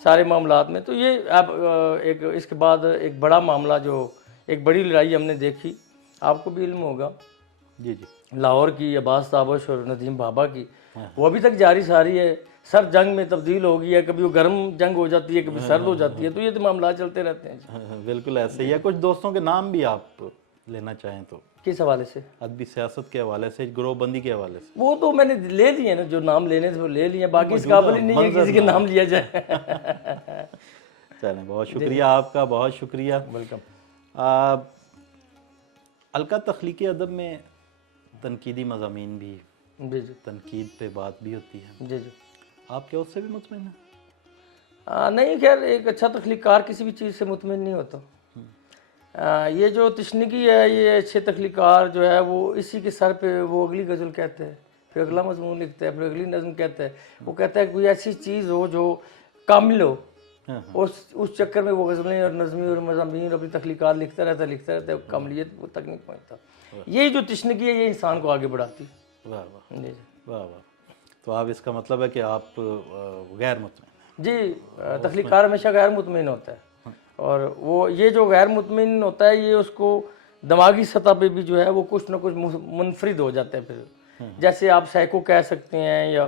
سارے معاملات میں. تو یہ اب ایک اس کے بعد ایک بڑا معاملہ جو ایک بڑی لڑائی ہم نے دیکھی, آپ کو بھی علم ہوگا, جی جی لاہور کی عباس تابش اور ندیم بابا کی, وہ ابھی تک جاری ساری ہے. سر جنگ میں تبدیل ہو گئی ہے, کبھی وہ گرم جنگ ہو جاتی ہے, کبھی سرد ہو جاتی ہے. تو یہ تو معاملات چلتے رہتے ہیں. بالکل ایسے ہی ہے. کچھ دوستوں کے نام بھی آپ لینا چاہیں تو, کس حوالے سے؟ ادبی سیاست کے حوالے سے, گروہ بندی کے حوالے سے. وہ تو میں نے لے لیے نا, جو نام لینے تھے وہ لے لیے, باقی اس قابل ہی نہیں ہے کسی کے نام لیا جائے. چلیں, بہت شکریہ آپ کا, بہت شکریہ. ویلکم. القا تخلیقی ادب میں تنقیدی مضامین بھی, جی جی تنقید پہ بات بھی ہوتی ہے. جی جی. آپ کیا اس سے بھی مطمئن ہیں؟ نہیں, خیر ایک اچھا تخلیق کار کسی بھی چیز سے مطمئن نہیں ہوتا. یہ جو تشنگی ہے, یہ اچھے تخلیق کار جو ہے وہ اسی کے سر پہ وہ اگلی غزل کہتے ہیں, پھر اگلا مضمون لکھتا ہے, پھر اگلی نظم کہتا ہے. وہ کہتا ہے کہ کوئی ایسی چیز ہو جو کامل ہو, اس چکر میں وہ غزلیں اور نظمی اور مضامین اور اپنی تخلیقات لکھتا رہتا ہے, کاملیت وہ تک نہیں پہنچتا. یہی جو تشنگی ہے یہ انسان کو آگے بڑھاتی. واہ واہ جی واہ واہ. تو آپ اس کا مطلب ہے کہ آپ غیر مطمئن ہیں. جی, تخلیق کار ہمیشہ غیر مطمئن ہوتا ہے, اور وہ یہ جو غیر مطمئن ہوتا ہے یہ اس کو دماغی سطح پہ بھی جو ہے وہ کچھ نہ کچھ منفرد ہو جاتا ہے. پھر جیسے آپ سائیکو کہہ سکتے ہیں, یا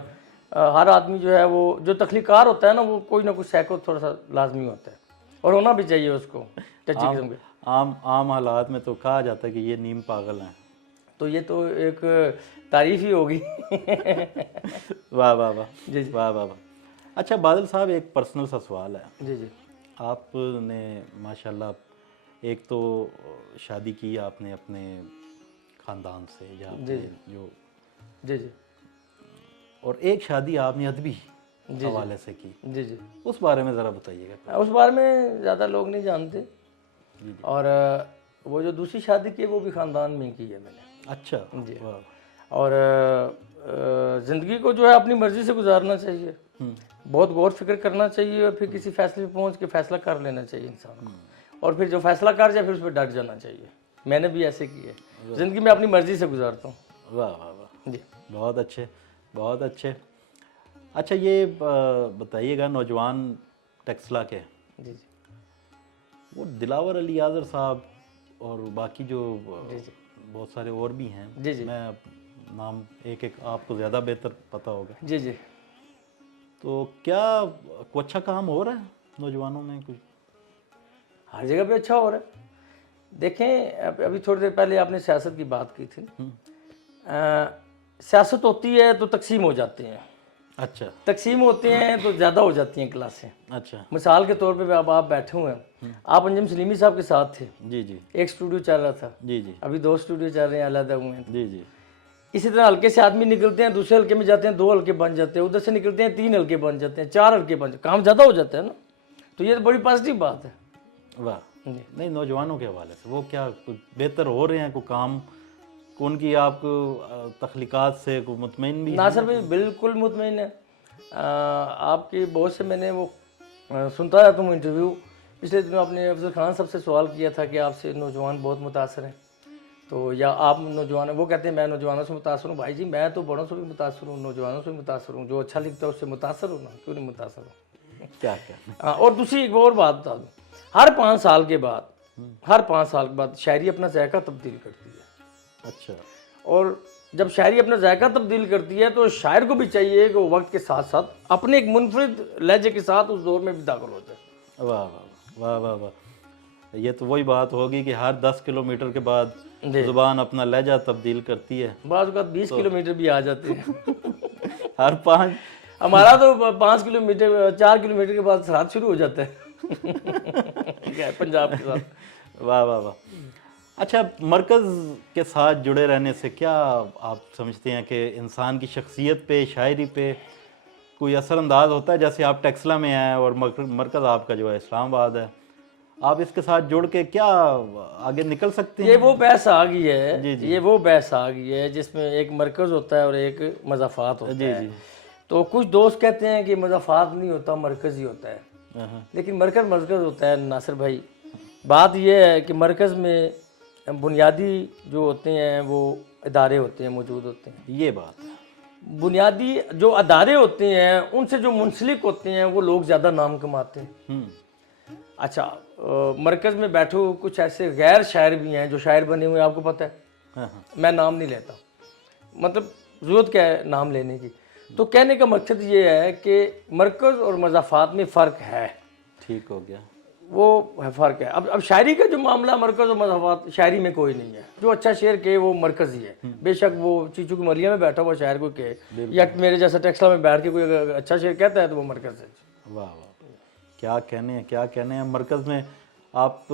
ہر آدمی جو ہے وہ جو تخلیق کار ہوتا ہے نا, وہ کوئی نہ کچھ سائیکو تھوڑا سا لازمی ہوتا ہے, اور ہونا بھی چاہیے اس کو ٹچی قسم کے. عام حالات میں تو کہا جاتا ہے کہ یہ نیم پاگل ہیں. تو یہ تو ایک تعریف ہی ہوگی. واہ واہ واہ. جی جی واہ واہ واہ. اچھا بادل صاحب, ایک پرسنل سا سوال ہے. جی جی آپ نے ماشاءاللہ ایک تو شادی کی آپ نے اپنے خاندان سے, یا اپنے جو جی جی, اور ایک شادی آپ نے ادبی حوالے سے کی. جی جی, اس بارے میں ذرا بتائیے گا. اس بارے میں زیادہ لوگ نہیں جانتے. اور وہ جو دوسری شادی کی وہ بھی خاندان میں کی ہے میں نے. اچھا جی. اور زندگی کو جو ہے اپنی مرضی سے گزارنا چاہیے, بہت غور فکر کرنا چاہیے, اور پھر کسی فیصلے پہ پہنچ کے فیصلہ کر لینا چاہیے انسان کو, اور پھر جو فیصلہ کر جائے پھر اس پہ ڈٹ جانا چاہیے. میں نے بھی ایسے کی ہے, زندگی میں اپنی مرضی سے گزارتا ہوں. واہ واہ واہ. جی, بہت اچھے, بہت اچھے. اچھا یہ بتائیے گا, نوجوان ٹیکسلا کے جی جی, وہ دلاور علی یاظر صاحب اور باقی جو بہت سارے اور بھی ہیں, جی جی, میں نام ایک ایک آپ کو زیادہ بہتر پتہ ہوگا. جی جی, تو کیا کوئی اچھا کام ہو رہا ہے نوجوانوں میں؟ کوئی ہر جگہ پہ اچھا ہو رہا ہے. دیکھیں ابھی تھوڑی دیر پہلے آپ نے سیاست کی بات کی تھی. سیاست ہوتی ہے تو تقسیم ہو جاتے ہیں. اچھا, تقسیم ہوتے ہیں تو زیادہ ہو جاتی ہیں کلاسیں. اچھا, مثال کے طور پہ اب آپ بیٹھے ہوئے ہیں, آپ انجم سلیمی صاحب کے ساتھ تھے. جی جی ایک اسٹوڈیو چل رہا تھا, جی جی ابھی 2 اسٹوڈیو چل رہے ہیں, علیحدہ ہوئے ہیں. جی جی. اسی طرح ہلکے سے آدمی نکلتے ہیں, دوسرے ہلکے میں جاتے ہیں, 2 ہلکے بن جاتے ہیں, ادھر سے نکلتے ہیں 3 ہلکے بن جاتے ہیں, 4 ہلکے بن جاتے ہیں, کام زیادہ ہو جاتا ہے نا. تو یہ تو بڑی پازیٹیو بات ہے. واہ. نہیں, نوجوانوں کے حوالے سے وہ کیا بہتر ہو رہے ہیں, کوئی کام کون کی آپ کو تخلیقات سے کوئی مطمئن بھی؟ ناصر بھائی بالکل مطمئن ہے. آپ کی بہت سے میں نے وہ سنتا رہتا ہوں انٹرویو. پچھلے دنوں آپ نے افضل خان صاحب سے سوال کیا تھا کہ آپ سے نوجوان بہت متاثر ہیں, تو یا آپ نوجوان ہیں. وہ کہتے ہیں میں نوجوانوں سے متاثر ہوں. بھائی جی میں تو بڑوں سے بھی متاثر ہوں, نوجوانوں سے بھی متاثر ہوں. جو اچھا لکھتا ہے اس سے متاثر ہونا, کیوں نہیں متاثر ہوں. کیا کیا. اور دوسری ایک اور بات بتا دوں, ہر 5 سال کے بعد شاعری اپنا ذائقہ تبدیل کرتی ہے. اچھا. اور جب شاعری اپنا ذائقہ تبدیل کرتی ہے تو شاعر کو بھی چاہیے کہ وہ وقت کے ساتھ ساتھ اپنے ایک منفرد لہجے کے ساتھ اس دور میں بھی داخل ہو جائے. واہ واہ واہ واہ واہ. یہ تو وہی بات ہوگی کہ ہر 10 کلومیٹر کے بعد زبان اپنا لہجہ تبدیل کرتی ہے. بعض اوقات 20 کلومیٹر بھی آ جاتے ہیں. ہر 5. ہمارا تو 5 کلومیٹر 4 کلومیٹر کے بعد سرحد شروع ہو جاتا ہے پنجاب کے ساتھ. واہ واہ واہ. اچھا, مرکز کے ساتھ جڑے رہنے سے کیا آپ سمجھتے ہیں کہ انسان کی شخصیت پہ, شاعری پہ کوئی اثر انداز ہوتا ہے؟ جیسے آپ ٹیکسلا میں ہیں اور مرکز آپ کا جو ہے اسلام آباد ہے, آپ اس کے ساتھ جڑ کے کیا آگے نکل سکتے ہیں؟ یہ وہ بحث آ گئی ہے, یہ وہ بحث آ گئی ہے جس میں ایک مرکز ہوتا ہے اور ایک مضافات ہوتا ہے. تو کچھ دوست کہتے ہیں کہ مضافات نہیں ہوتا, مرکز ہی ہوتا ہے. لیکن مرکز ہوتا ہے ناصر بھائی. بات یہ ہے کہ مرکز میں بنیادی جو ہوتے ہیں وہ ادارے ہوتے ہیں, موجود ہوتے ہیں. یہ بات ہے. بنیادی جو ادارے ہوتے ہیں ان سے جو منسلک ہوتے ہیں وہ لوگ زیادہ نام کماتے ہیں. اچھا مرکز میں بیٹھو کچھ ایسے غیر شاعر بھی ہیں جو شاعر بنے ہوئے ہیں، آپ کو پتہ ہے. میں نام نہیں لیتا، مطلب ضرورت کیا ہے نام لینے کی. تو کہنے کا مقصد یہ ہے کہ مرکز اور مضافات میں فرق ہے. ٹھیک ہو گیا. وہ فرق ہے. اب شاعری کا جو معاملہ مرکز اور مضافات، شاعری میں کوئی نہیں ہے. جو اچھا شعر کہے وہ مرکز ہی ہے. بے شک وہ چیچو کی مریا میں بیٹھا ہوا شاعر کوئی کہے یا میرے جیسا ٹیکسلا میں بیٹھ کے کوئی اگر اچھا شعر کہتا ہے تو وہ مرکز ہے. واہ واہ، کیا کہنے ہیں مرکز میں. آپ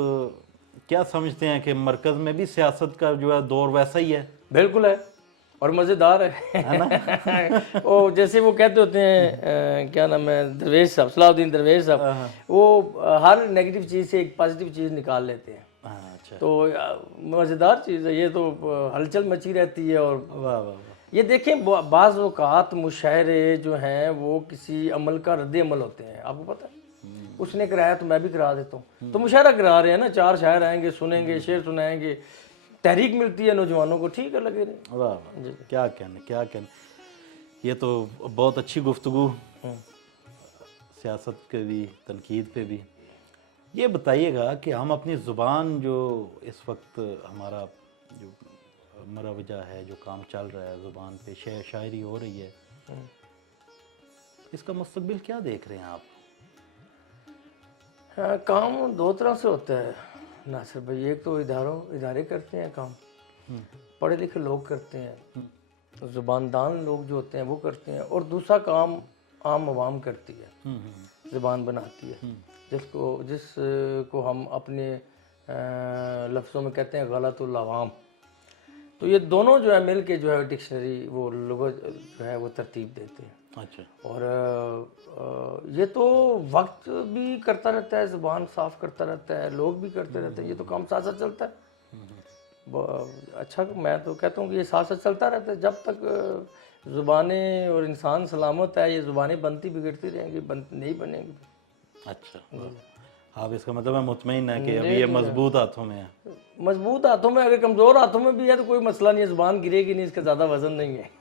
کیا سمجھتے ہیں کہ مرکز میں بھی سیاست کا جو ہے دور ویسا ہی ہے؟ بالکل ہے اور مزیدار ہے. وہ جیسے وہ کہتے ہوتے ہیں کیا نام ہے، درویش صاحب، صلاح الدین درویش صاحب، وہ ہر نیگیٹو چیز سے ایک پازیٹیو چیز نکال لیتے ہیں. تو مزیدار چیز ہے یہ، تو ہلچل مچی رہتی ہے. اور واہ واہ، یہ دیکھیں بعض اوقات مشاعرے جو ہیں وہ کسی عمل کا رد عمل ہوتے ہیں. آپ کو پتہ ہے اس نے کرایا تو میں بھی کرا دیتا ہوں. تو مشاعرہ کرا رہے ہیں نا، 4 شاعر آئیں گے، سنیں گے، شعر سنائیں گے، تحریک ملتی ہے نوجوانوں کو، ٹھیک ہے لگے رہے. واہ واہ، کیا کہنے. یہ تو بہت اچھی گفتگو، سیاست کے بھی، تنقید پہ بھی. یہ بتائیے گا کہ ہم اپنی زبان جو اس وقت ہمارا جو مروجہ ہے، جو کام چل رہا ہے زبان پہ، شاعری ہو رہی ہے، اس کا مستقبل کیا دیکھ رہے ہیں آپ؟ کام 2 طرح سے ہوتا ہے ناصر بھائی. ایک تو ادارے کرتے ہیں کام، پڑھے لکھے لوگ کرتے ہیں، زباندان لوگ جو ہوتے ہیں وہ کرتے ہیں. اور دوسرا کام عام عوام کرتی ہے، زبان بناتی ہے، جس کو ہم اپنے لفظوں میں کہتے ہیں غلط العوام. تو یہ دونوں جو ہے مل کے جو ہے ڈکشنری، وہ لغت جو ہے وہ ترتیب دیتے ہیں. اچھا. اور یہ تو وقت بھی کرتا رہتا ہے، زبان صاف کرتا رہتا ہے، لوگ بھی کرتے رہتے ہیں. یہ تو کام ساتھ ساتھ چلتا ہے. اچھا میں تو کہتا ہوں کہ یہ ساتھ ساتھ چلتا رہتا ہے. جب تک زبانیں اور انسان سلامت ہے، یہ زبانیں بنتی بگڑتی رہیں گی، نہیں بنیں گی. اچھا، آپ اس کا مطلب ہے مطمئن ہے کہ ابھی یہ مضبوط ہاتھوں میں ہے؟ مضبوط ہاتھوں میں، اگر کمزور ہاتھوں میں بھی ہے تو کوئی مسئلہ نہیں ہے، زبان گرے گی نہیں، اس کا زیادہ وزن نہیں ہے.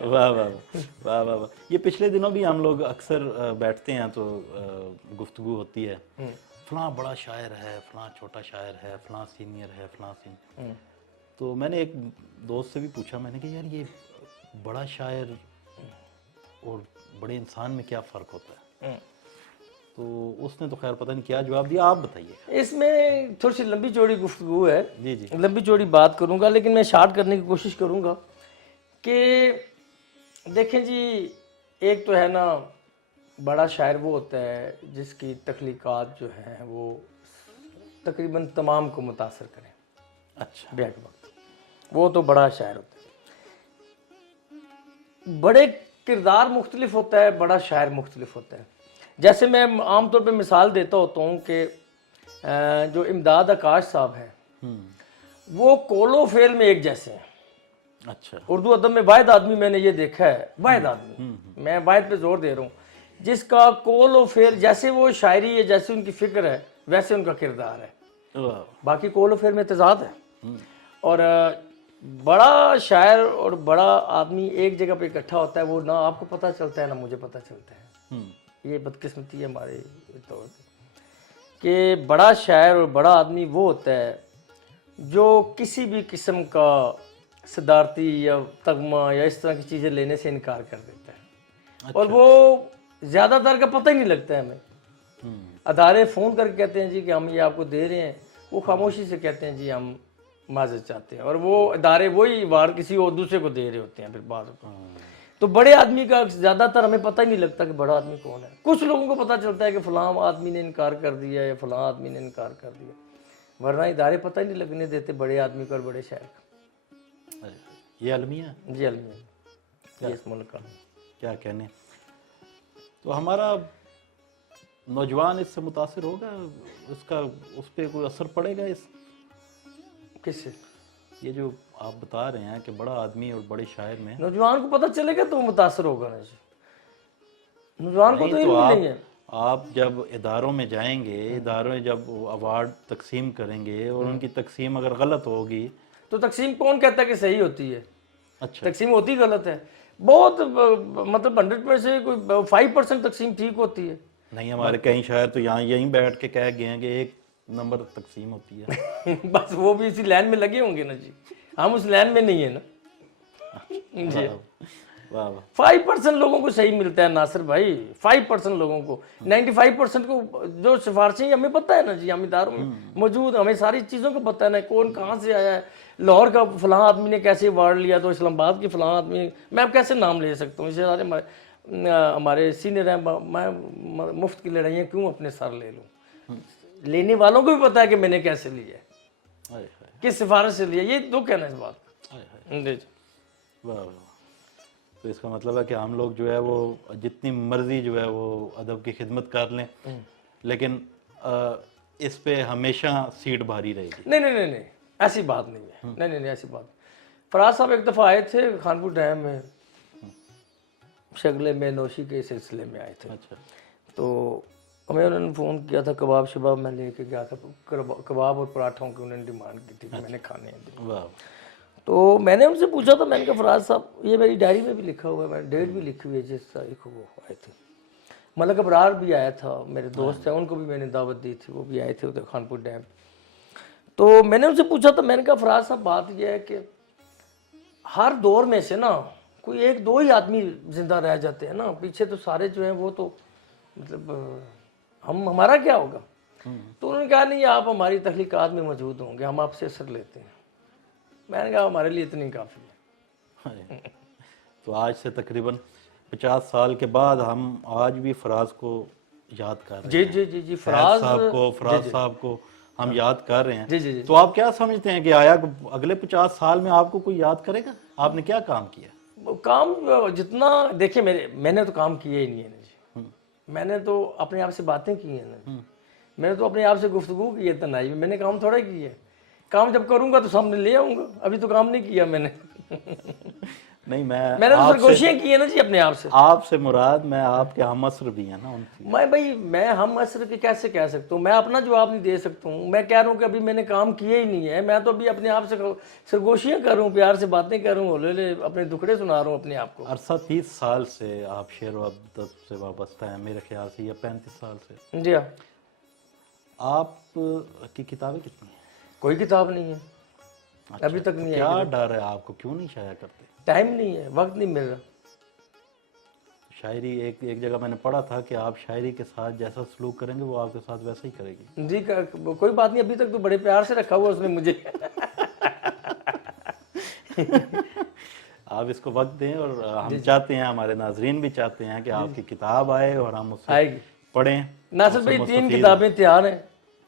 واہ واہ واہ واہ واہ. یہ پچھلے دنوں بھی ہم لوگ اکثر بیٹھتے ہیں تو گفتگو ہوتی ہے، فلاں بڑا شاعر ہے، فلاں چھوٹا شاعر ہے، فلاں سینئر ہے، فلاں سینئر. تو میں نے ایک دوست سے بھی پوچھا، میں نے کہا یار یہ بڑا شاعر اور بڑے انسان میں کیا فرق ہوتا ہے؟ تو اس نے تو خیر پتہ نہیں کیا جواب دیا. آپ بتائیے. اس میں تھوڑی سی لمبی چوڑی گفتگو ہے، جی جی، لمبی چوڑی بات کروں گا، لیکن میں شارٹ کرنے کی کوشش کروں گا. کہ دیکھیں جی، ایک تو ہے نا، بڑا شاعر وہ ہوتا ہے جس کی تخلیقات جو ہیں وہ تقریباً تمام کو متاثر کریں. اچھا، بیک وقت وہ تو بڑا شاعر ہوتا ہے. بڑے کردار مختلف ہوتا ہے، بڑا شاعر مختلف ہوتا ہے. جیسے میں عام طور پہ مثال دیتا ہوتا ہوں کہ جو امداد آکاش صاحب ہیں وہ کول و فعل میں ایک جیسے ہیں. اچھا. اردو ادب میں واحد آدمی میں نے یہ دیکھا ہے، واحد آدمی، میں واحد پہ زور دے رہا ہوں، جس کا کول و فعل، جیسے وہ شاعری ہے، جیسے ان کی فکر ہے، ویسے ان کا کردار ہے. باقی کول و فعل میں تضاد ہے. اور بڑا شاعر اور بڑا آدمی ایک جگہ پہ اکٹھا ہوتا ہے، وہ نہ آپ کو پتہ چلتا ہے نہ مجھے پتہ چلتا ہے. یہ بدقسمتی ہے ہمارے طور پہ کہ بڑا شاعر اور بڑا آدمی وہ ہوتا ہے جو کسی بھی قسم کا صدارتی یا تغمہ یا اس طرح کی چیزیں لینے سے انکار کر دیتا ہے. اور وہ زیادہ تر کا پتہ ہی نہیں لگتا ہے ہمیں. ادارے فون کر کے کہتے ہیں جی کہ ہم یہ آپ کو دے رہے ہیں، وہ خاموشی سے کہتے ہیں جی ہم معذرت چاہتے ہیں، اور وہ ادارے وہی وار کسی اور دوسرے کو دے رہے ہوتے ہیں پھر بعض. تو بڑے آدمی کا زیادہ تر ہمیں پتہ ہی نہیں لگتا کہ بڑا آدمی کون ہے. کچھ لوگوں کو پتہ چلتا ہے کہ فلاں آدمی نے انکار کر دیا یا فلاں آدمی نے انکار کر دیا، ورنہ ادارے پتہ ہی نہیں لگنے دیتے بڑے آدمی کا اور بڑے شاعر کا. یہ المیہ، جی المیہ، یہ اس ملک کا کیا کہنے. تو ہمارا نوجوان اس سے متاثر ہوگا، اس پہ کوئی اثر پڑے گا؟ اس کس سے؟ یہ جو آپ بتا رہے ہیں کہ بڑا آدمی اور بڑے شاعر میں، نوجوان کو پتہ چلے گا تو وہ متاثر ہوگا نا جی. نوجوان کو تو علم ہی نہیں ہے. آپ جب اداروں میں جائیں گے، اداروں میں جب ایوارڈ تقسیم کریں گے اور ان کی تقسیم اگر غلط ہوگی تو تقسیم کون کہتا ہے کہ صحیح ہوتی ہے؟ اچھا تقسیم ہوتی غلط ہے بہت، مطلب 100 میں سے کوئی 5% تقسیم ٹھیک ہوتی ہے. نہیں ہمارے کئی شاعر تو یہاں یہیں بیٹھ کے کہہ گئے ہیں کہ 1 نمبر تقسیم ہوتی ہے. بس وہ بھی اسی لائن میں لگے ہوں گے نا جی، ہم اس لائن میں نہیں ہیں نا. جی واہ واہ 5% لوگوں کو صحیح ملتا ہے ناصر بھائی، 5% لوگوں کو، 95% کو جو سفارشیں ہمیں پتہ ہے نا جی، ہم اداروں میں موجود، ہمیں ساری چیزوں کو پتہ ہے نا، کون کہاں سے آیا ہے، لاہور کا فلاں آدمی نے کیسے ایوارڈ لیا تو اسلام آباد کی فلاں آدمی، میں اب کیسے نام لے سکتا ہوں، اسے سارے ہمارے سینئر ہیں، میں مفت کی لڑائیاں کیوں اپنے سر لے لوں، لینے والوں کو بھی پتہ ہے کہ میں نے کیسے لیا ہے، ہائے ہائے کس سفارش سے لیا، یہ دکھ ہے نا اس بات ہائے ہائے جی جی. واہ واہ. تو اس کا مطلب ہے کہ ہم لوگ جو ہے وہ جتنی مرضی جو ہے وہ ادب کی خدمت کر لیں لیکن اس پہ ہمیشہ سیٹ بھاری رہے گی. نہیں نہیں نہیں نہیں ایسی بات نہیں ہے، نہیں نہیں نہیں ایسی بات. فراز صاحب ایک دفعہ آئے تھے خانپور ڈیم میں، شگلے میں نوشی کے سلسلے میں آئے تھے، اچھا تو ہمیں انہوں نے فون کیا تھا، کباب شباب میں لے کے گیا تھا، کباب اور پراٹھوں کی انہوں نے ڈیمانڈ کی تھی کہ میں نے کھانے ہیں. واہ تو میں نے ان سے پوچھا تھا، میں نے کہا فراز صاحب یہ میری ڈائری میں بھی لکھا ہوا ہے، میں ڈیٹ بھی لکھی ہوئی ہے جس تاریخ کو وہ آئے تھے. ملک ابرار بھی آیا تھا، میرے دوست ہیں، ان کو بھی میں نے دعوت دی تھی، وہ بھی آئے تھے ادھر خانپور ڈیم. تو میں نے ان سے پوچھا تھا، میں نے کہا فراز صاحب بات یہ ہے کہ ہر دور میں سے نا کوئی 1-2 ہی آدمی زندہ رہ جاتے ہیں نا، پیچھے تو سارے جو ہیں وہ تو مطلب ہمارا کیا ہوگا. تو انہوں نے کہا نہیں آپ ہماری تخلیقات میں موجود ہوں گے، ہم آپ سے اثر لیتے ہیں. میں نے کہا ہمارے لیے اتنی کافی ہے. تو آج سے تقریباً 50 سال کے بعد ہم آج بھی فراز کو یاد کر رہے جی ہیں. جی جی جی فراز صاحب کو ہم یاد کر رہے ہیں. جی جی جی. تو آپ کیا سمجھتے ہیں کہ آیا اگلے 50 سال میں آپ کو کوئی یاد کرے گا؟ آپ نے کیا کام کیا؟ کام جتنا دیکھیں میں نے تو کام کیا ہی نہیں ہے نا جی، میں نے تو اپنے آپ سے باتیں کی ہیں نا، میں نے تو اپنے آپ سے گفتگو کی ہے تنہائی میں، میں نے کام تھوڑا کی ہے. کام جب کروں گا تو سامنے لے آؤں گا، ابھی تو کام نہیں کیا میں نے. نہیں میں نے تو سرگوشیاں کی ہیں نا جی اپنے آپ سے. آپ سے مراد میں آپ کے ہم عصر بھی ہیں نا ان کی. میں ہم عصر کے کیسے کہہ سکتا ہوں، میں اپنا جواب نہیں دے سکتا ہوں. میں کہہ رہا ہوں کہ ابھی میں نے کام کیا ہی نہیں ہے، میں تو ابھی اپنے آپ سے سرگوشیاں کر رہا ہوں، پیار سے باتیں کر رہا ہوں، لے اپنے دکھڑے سنا رہا ہوں اپنے آپ کو. عرصہ 30 سال سے آپ شعر و ادب سے وابستہ ہیں میرے خیال سے، یا 35 سال سے. جی ہاں. آپ کی کتابیں کتنی ہیں؟ کوئی کتاب نہیں ہے ابھی تک نہیں ہے. کیا ڈر ہے آپ کو، کیوں نہیں شائع کرتے؟ ٹائم نہیں ہے، وقت نہیں مل رہا. شاعری ایک جگہ میں نے پڑھا تھا کہ آپ شاعری کے ساتھ جیسا سلوک کریں گے وہ آپ کے ساتھ ویسا ہی کرے گی. جی کوئی بات نہیں، ابھی تک تو بڑے پیار سے رکھا ہوا اس نے مجھے. آپ اس کو وقت دیں، اور ہم چاہتے ہیں، ہمارے ناظرین بھی چاہتے ہیں کہ آپ کی کتاب آئے اور ہم اس سے پڑھیں. ناصر بھائی 3 کتابیں تیار ہیں.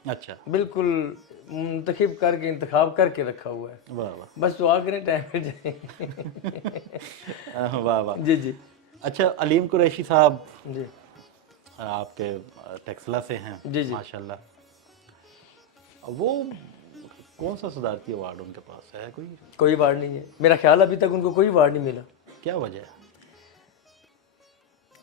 اچھا بالکل منتخب کر کے انتخاب کر کے رکھا ہوا ہے. واہ واہ بس دعا کریں ٹائم پہ جائیں. واہ واہ. جی جی. اچھا علیم قریشی صاحب جی آپ کے ٹیکسلا سے ہیں جی جی. ماشاءاللہ. وہ کون سا صدارتی ایوارڈ ان کے پاس ہے؟ کوئی ایوارڈ نہیں ہے میرا خیال، ابھی تک ان کو کوئی ایوارڈ نہیں ملا. کیا وجہ ہے؟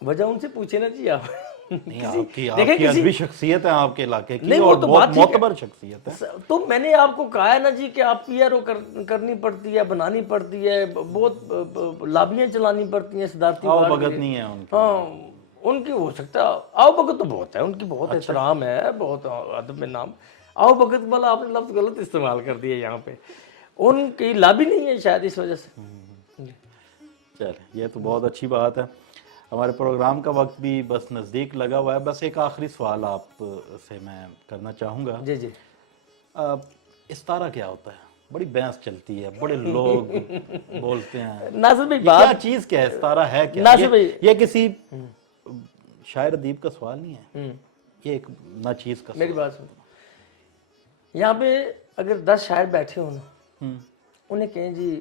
وجہ ان سے پوچھے نا جی آپ. نہیں آپ کی ادبی شخصیت ہے آپ کے علاقے کی، نہیں، اور وہ تو بہت معتبر شخصیت ہے. تو میں نے آپ کو کہا ہے نا جی کہ آپ پی آر او کرنی پڑتی ہے، بنانی پڑتی ہے، بہت لابیاں چلانی پڑتی ہیں صدارتی آؤ ایوارڈ بھگت کے. نہیں ہے ان کی. ہاں ان کی ہو سکتا ہے آؤ بھگت تو بہت ہے ان کی، بہت احترام ہے، بہت ادب میں نام. آؤ بھگت والا آپ نے لفظ غلط استعمال کر دیا یہاں پہ، ان کی لابی نہیں ہے شاید اس وجہ سے. چلیں یہ تو بہت اچھی بات ہے. ہمارے پروگرام کا وقت بھی بس نزدیک لگا ہوا ہے. بس ایک آخری سوال آپ سے میں کرنا چاہوں گا. جی جی. استارہ کیا ہوتا ہے؟ بڑی بحث چلتی ہے، بڑے لوگ بولتے ہیں. ناصر بھائی کیا چیز کیا ہے استارہ ہے کیا؟ ناصر بھائی یہ کسی شاعر ادیب کا سوال نہیں ہے، یہ ایک ناچیز کا سوال. میری بات سن، یہاں پہ اگر 10 شاعر بیٹھے ہوں نا، انہیں کہیں جی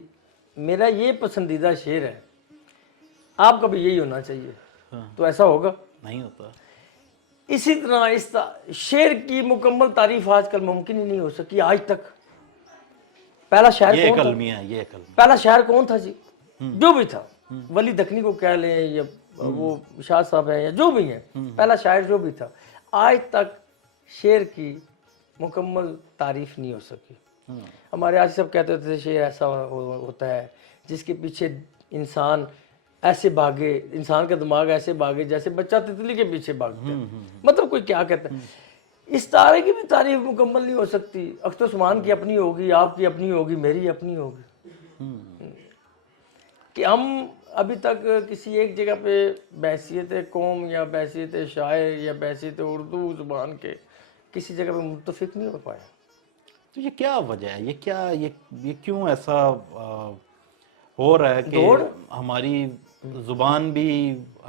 میرا یہ پسندیدہ شعر ہے، آپ کا بھی یہی ہونا چاہیے، تو ایسا ہوگا؟ نہیں ہوتا. اسی طرح شعر کی مکمل تعریف آج کل ممکن ہی نہیں ہو سکی آج تک. پہلا شاعر کون تھا؟ پہلا شاعر کون تھا جی؟ جو بھی تھا، ولی دکنی کو کہہ لیں یا وہ شاہ صاحب ہیں یا جو بھی ہیں، پہلا شاعر جو بھی تھا، آج تک شعر کی مکمل تعریف نہیں ہو سکی. ہمارے آج سب کہتے تھے شعر ایسا ہوتا ہے جس کے پیچھے انسان ایسے بھاگے، انسان کا دماغ ایسے بھاگے جیسے بچہ تتلی کے پیچھے بھاگتا ہے. مطلب کوئی کیا کہتا ہے. اس تارے کی بھی تعریف مکمل نہیں ہو سکتی. اختر عثمان کی اپنی ہوگی، آپ کی اپنی ہوگی، میری اپنی ہوگی. کہ ہم ابھی تک کسی ایک جگہ پہ بحیثیت قوم یا بحیثیت شاعر یا بحیثیت اردو زبان کے کسی جگہ پہ متفق نہیں ہو پائے. تو یہ کیا وجہ ہے؟ یہ کیوں ایسا ہو رہا ہے کہ ہماری زبان بھی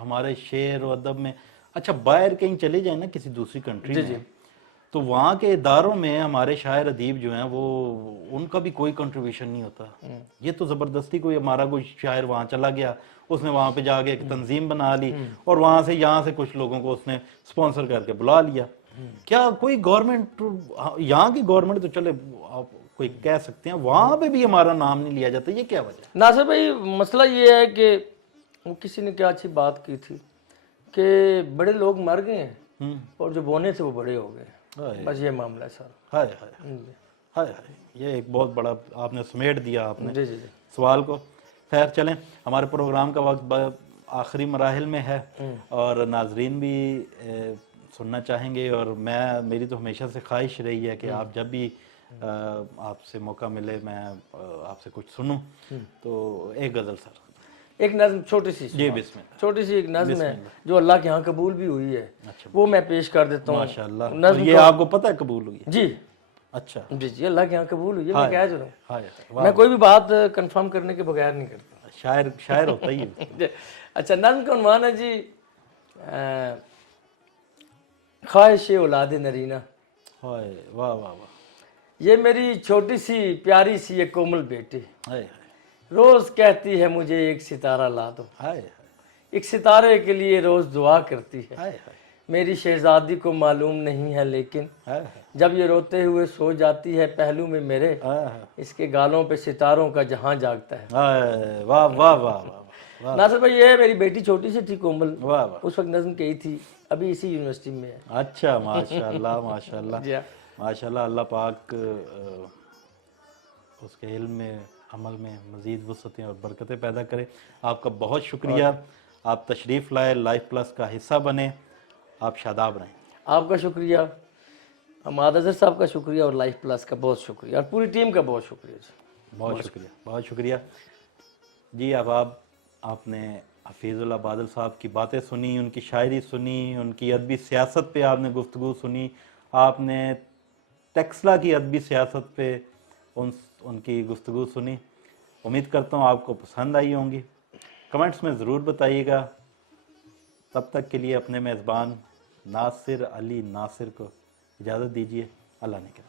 ہمارے شعر و ادب میں، اچھا باہر کہیں چلے جائیں نا کسی دوسری کنٹری میں، تو وہاں کے اداروں میں ہمارے شاعر ادیب جو ہیں وہ ان کا بھی کوئی کنٹریبیوشن نہیں ہوتا. یہ تو زبردستی کوئی ہمارا کوئی شاعر وہاں چلا گیا، اس نے وہاں پہ جا کے ایک تنظیم بنا لی اور وہاں سے یہاں سے کچھ لوگوں کو اس نے سپانسر کر کے بلا لیا. کیا کوئی گورنمنٹ، یہاں کی گورنمنٹ تو چلے آپ کوئی کہہ سکتے ہیں، وہاں پہ بھی ہمارا نام نہیں لیا جاتا، یہ کیا وجہ ہے؟ ناصر بھائی مسئلہ یہ ہے کہ کسی نے کیا اچھی بات کی تھی کہ بڑے لوگ مر گئے ہیں اور جو بونے تھے وہ بڑے ہو گئے. بس یہ معاملہ ہے سر. ہائے ہائے ہائے ہائے، یہ ایک بہت بڑا آپ نے سمیٹ دیا آپ نے جی جی سوال کو. خیر چلیں، ہمارے پروگرام کا وقت آخری مراحل میں ہے اور ناظرین بھی سننا چاہیں گے، اور میری تو ہمیشہ سے خواہش رہی ہے کہ آپ جب بھی آپ سے موقع ملے میں آپ سے کچھ سنوں. تو ایک غزل سر، ایک نظم چھوٹی سی، جی بسم اللہ. چھوٹی سی ایک نظم ہے جو اللہ کے ہاں قبول بھی ہوئی ہے، وہ میں پیش کر دیتا ہوں. ماشاءاللہ. یہ آپ کو پتہ ہے قبول ہوئی ہے؟ جی اچھا جی جی، اللہ کے ہاں قبول ہوئی ہے. میں کہہ رہا ہوں، ہائے میں کوئی بھی بات کنفرم کرنے کے بغیر نہیں کرتا. شاعر ہوتا ہی ہے. اچھا، نظم کا عنوان ہے جی خواہش اولاد نرینہ. ہائے واہ واہ واہ. یہ میری چھوٹی سی پیاری سی ایک کومل بیٹی ہائے روز کہتی ہے مجھے ایک ستارہ لا دو. ہائے ایک ستارے کے لیے روز دعا کرتی ہے. ہائے ہائے میری شہزادی کو معلوم نہیں ہے لیکن جب یہ روتے ہوئے سو جاتی ہے پہلو میں میرے، اس کے گالوں پہ ستاروں کا جہاں جاگتا ہے. ہائے واہ واہ واہ واہ. ناصر بھائی یہ میری بیٹی چھوٹی سی تھی کومل، واہ واہ. اس وقت نظم کہی تھی، ابھی اسی یونیورسٹی میں ہے. اچھا ماشاءاللہ ماشاءاللہ ماشاءاللہ. اللہ پاک اس کے علم میں عمل میں مزید وسعتیں اور برکتیں پیدا کرے. آپ کا بہت شکریہ، آپ تشریف لائے، لائف پلس کا حصہ بنے، آپ شاداب رہیں. آپ کا شکریہ، حماد اظہر صاحب کا شکریہ، اور لائف پلس کا بہت شکریہ، اور پوری ٹیم کا بہت شکریہ. بہت شکریہ بہت شکریہ جی. اب آپ نے حفیظ اللہ بادل صاحب کی باتیں سنی، ان کی شاعری سنی، ان کی ادبی سیاست پہ آپ نے گفتگو سنی، آپ نے ٹیکسلا کی ادبی سیاست پہ ان کی گفتگو سنی. امید کرتا ہوں آپ کو پسند آئی ہوں گی. کمنٹس میں ضرور بتائیے گا. تب تک کے لیے اپنے میزبان ناصر علی ناصر کو اجازت دیجیے. اللہ نے کہا.